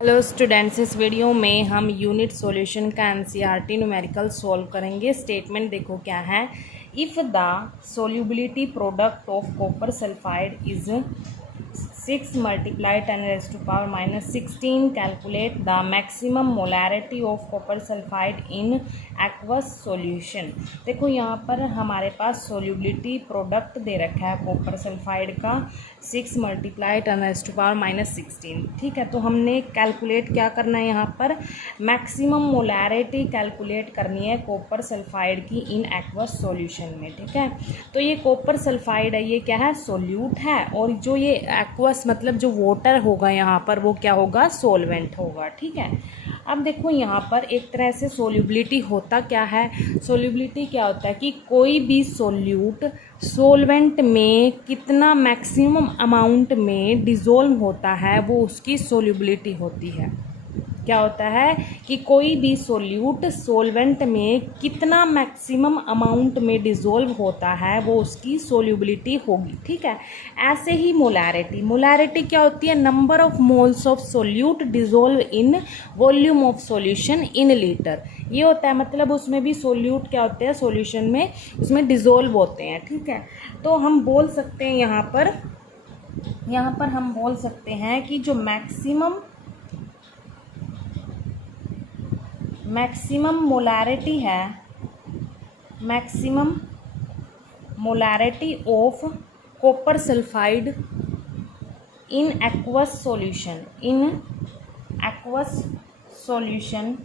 Hello students, इस video में हम यूनिट सॉल्यूशन का एनसीईआरटी न्यूमेरिकल सॉल्व करेंगे। स्टेटमेंट देखो क्या है। If the solubility product of copper sulphide is 6 multiply 10⁻⁻16 calculate the maximum molarity of copper sulphide in aqueous solution. देखो यहाँ पर हमारे पास सोल्यूबिलिटी प्रोडक्ट दे रखा है कॉपर सल्फाइड का 6 multiply 10⁻⁻16। ठीक है, तो हमने कैलकुलेट क्या करना है, यहाँ पर मैक्सिमम मोलैरिटी कैलकुलेट करनी है कॉपर सल्फाइड की इन एक्वस सॉल्यूशन में। ठीक है, तो ये कॉपर सल्फाइड है, ये क्या है, सोल्यूट है, और जो ये एक्वस मतलब जो वाटर होगा यहाँ पर वो क्या होगा, सोलवेंट होगा। ठीक है, अब देखो यहाँ पर एक तरह से सोल्यूबिलिटी होता क्या है, सोल्यूबिलिटी क्या होता है कि कोई भी सोल्यूट सोलवेंट में कितना मैक्सिमम अमाउंट में डिज़ोल्व होता है वो उसकी सोल्यूबिलिटी होती है। क्या होता है कि कोई भी सोल्यूट सोलवेंट में कितना मैक्सिमम अमाउंट में डिज़ोल्व होता है वो उसकी सोल्यूबिलिटी होगी। ठीक है, ऐसे ही मोलैरिटी, मोलैरिटी क्या होती है, number of moles of solute dissolve in volume of solution in litre. ये होता है, मतलब उसमें भी सोल्यूट क्या होते हैं, सॉल्यूशन में उसमें डिज़ोल्व होते हैं। ठीक है, तो हम बोल सकते हैं यहाँ पर हम बोल सकते हैं कि जो मैक्सिमम मोलैरिटी है, maximum molarity of copper sulphide in aqueous solution, in aqueous solution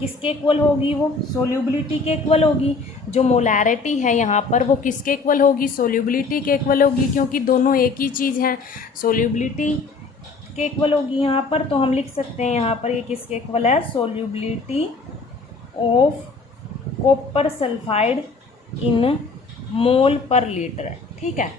किसके इक्वल होगी, वो सोल्यूबिलिटी के इक्वल होगी। जो मोलैरिटी है यहाँ पर वो किसके इक्वल होगी, सोल्यूबिलिटी के इक्वल होगी, क्योंकि दोनों एक ही चीज़ हैं, सोल्यूबिलिटी के इक्वल होगी यहाँ पर। तो हम लिख सकते हैं यहाँ पर ये किसके इक्वल है, सोल्यूबिलिटी ऑफ कॉपर सल्फाइड इन मोल पर लीटर। ठीक है,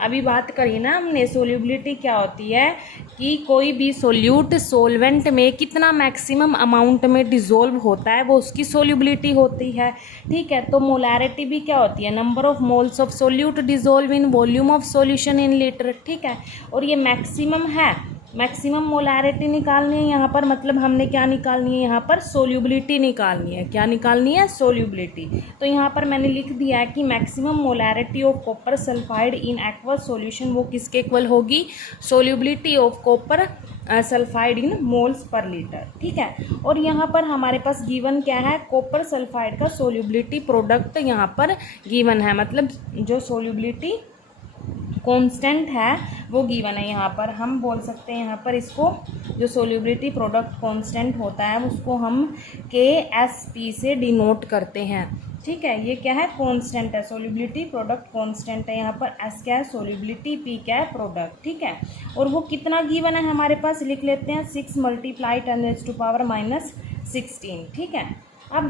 अभी बात करी ना हमने, सोल्यूबिलिटी क्या होती है कि कोई भी सोल्यूट सोलवेंट में कितना मैक्सिमम अमाउंट में डिज़ोल्व होता है वो उसकी सोल्यूबिलिटी होती है। ठीक है, तो मोलैरिटी भी क्या होती है, number of moles of solute dissolve in volume of solution in litre. ठीक है, और ये मैक्सिमम है, मैक्सिमम मोलैरिटी निकालनी है यहाँ पर, मतलब हमने क्या निकालनी है यहाँ पर, सोल्यूबिलिटी निकालनी है। क्या निकालनी है, सोल्यूबिलिटी। तो यहाँ पर मैंने लिख दिया है कि maximum molarity of copper sulphide in aqueous solution वो किसके इक्वल होगी, solubility of copper sulphide in moles per litre. ठीक है, और यहाँ पर हमारे पास गिवन क्या है, कॉपर सल्फाइड का सोल्यूबिलिटी प्रोडक्ट यहाँ पर गिवन है, मतलब जो सोल्यूबिलिटी कांस्टेंट है वो गिवन है। यहाँ पर हम बोल सकते हैं, यहाँ पर इसको जो सोल्यूबिलिटी प्रोडक्ट कांस्टेंट होता है उसको हम KSP से डिनोट करते हैं। ठीक है, ये क्या है, कांस्टेंट है, सोल्यूबिलिटी प्रोडक्ट कांस्टेंट है। यहाँ पर S क्या है, सोल्यूबिलिटी, P क्या है, प्रोडक्ट। ठीक है, और वो कितना गिवन है हमारे पास, लिख लेते हैं 6 multiply 10⁻⁻16। ठीक है, अब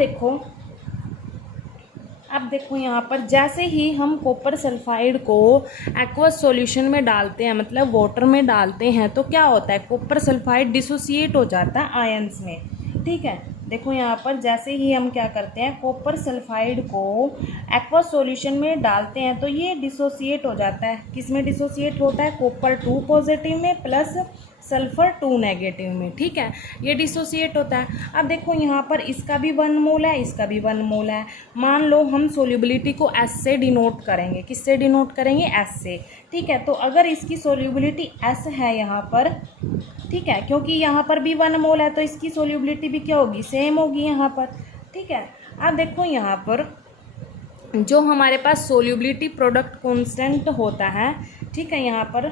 देखो यहाँ पर जैसे ही हम कॉपर सल्फाइड को एक्वस सॉल्यूशन में डालते हैं, मतलब वाटर में डालते हैं, तो क्या होता है, कॉपर सल्फाइड डिसोसिएट हो जाता है आयंस में। ठीक है, देखो यहाँ पर जैसे ही हम क्या करते हैं, कॉपर सल्फाइड को एक्वस सॉल्यूशन में डालते हैं तो ये डिसोसिएट हो जाता है। किस में डिसोसिएट होता है, कॉपर 2 पॉजिटिव में प्लस सल्फर 2 नेगेटिव में। ठीक है, ये डिसोसिएट होता है। अब देखो यहाँ पर इसका भी 1 मोल है, इसका भी 1 मोल है। मान लो हम सोल्यूबिलिटी को S से डिनोट करेंगे, किससे डिनोट करेंगे, S से। ठीक है, तो अगर इसकी सोल्यूबिलिटी S है यहाँ पर, ठीक है, क्योंकि यहाँ पर भी 1 मोल है तो इसकी सोल्यूबिलिटी भी क्या होगी, सेम होगी यहाँ पर। ठीक है, अब देखो यहाँ पर जो हमारे पास सोल्यूबिलिटी प्रोडक्ट कांस्टेंट होता है, ठीक है, यहाँ पर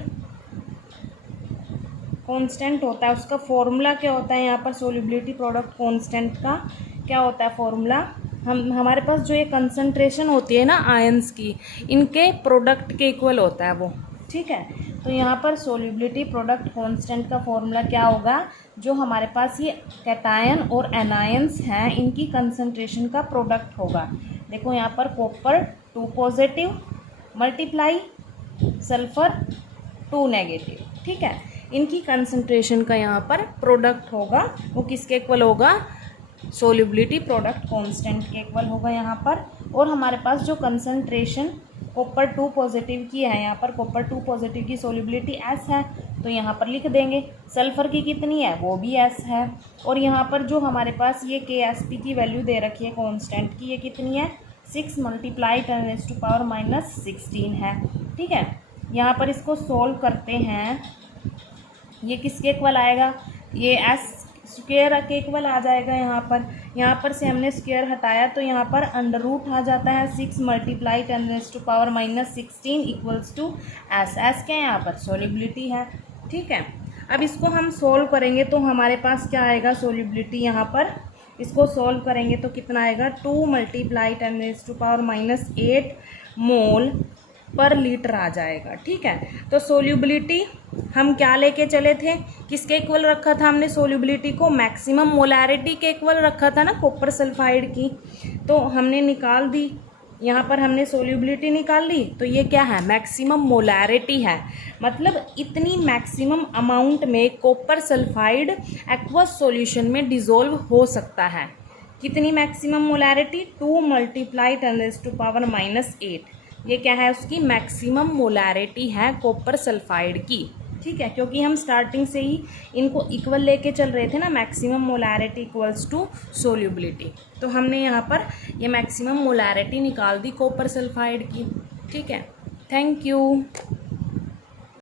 कांस्टेंट होता है, उसका फॉर्मूला क्या होता है, यहाँ पर सोल्यूबिलिटी प्रोडक्ट कांस्टेंट का क्या होता है फॉर्मूला, हमारे पास जो ये कंसंट्रेशन होती है ना आयंस की, इनके प्रोडक्ट के इक्वल होता है वो। ठीक है, तो यहाँ पर सोल्यूबिलिटी प्रोडक्ट कांस्टेंट का फॉर्मूला क्या होगा, जो हमारे पास ये कैटायन और एनायंस हैं इनकी कंसंट्रेशन का प्रोडक्ट होगा। देखो यहाँ पर copper 2 positive multiply sulphur 2 negative. ठीक है, इनकी कंसंट्रेशन का यहाँ पर प्रोडक्ट होगा, वो किसके इक्वल होगा, सोल्यूबिलिटी प्रोडक्ट कांस्टेंट के इक्वल होगा यहाँ पर। और हमारे पास जो कंसंट्रेशन कॉपर 2 पॉजिटिव की है, यहाँ पर कॉपर 2 पॉजिटिव की सोल्यूबिलिटी S है, तो यहाँ पर लिख देंगे। सल्फ़र की कितनी है, वो भी S है। और यहाँ पर जो हमारे पास ये KSP की वैल्यू दे रखी है कांस्टेंट की, ये कितनी है, 6 × 10⁻⁻16 है। ठीक है, यहाँ पर इसको सोल्व करते हैं, ये किसके इक्वल आएगा, ये S स्क्वायर के इक्वल आ जाएगा। यहाँ पर से हमने स्क्वायर हटाया तो यहाँ पर अंडर रूट आ जाता है। 6 × 10⁻⁻16 इक्वल्स टू S। S क्या है, यहाँ पर सोल्यूबिलिटी है। ठीक है, अब इसको हम सोल्व करेंगे तो हमारे पास क्या आएगा, सोल्यूबिलिटी यहाँ पर इसको सोल्व करेंगे तो कितना आएगा, 2 × 10⁻⁻8 मोल पर लीटर आ जाएगा। ठीक है, तो सोल्यूबिलिटी हम क्या लेके चले थे, किसके इक्वल रखा था हमने सोल्यूबिलिटी को, मैक्सिमम मोलैरिटी के इक्वल रखा था ना, कॉपर सल्फाइड की। तो हमने निकाल दी, यहाँ पर हमने सोल्यूबिलिटी निकाल ली, तो ये क्या है, मैक्सिमम मोलैरिटी है। मतलब इतनी मैक्सिमम अमाउंट में कॉपर सल्फाइड एक्वस सॉल्यूशन में डिज़ोल्व हो सकता है। कितनी मैक्सिमम मोलैरिटी, 2 × 10⁻⁻8। ये क्या है, उसकी मैक्सिमम मोलैरिटी है कॉपर सल्फाइड की। ठीक है, क्योंकि हम स्टार्टिंग से ही इनको इक्वल लेके चल रहे थे ना, maximum molarity equals to solubility. तो हमने यहाँ पर ये मैक्सिमम मोलैरिटी निकाल दी कॉपर सल्फाइड की। ठीक है, थैंक यू।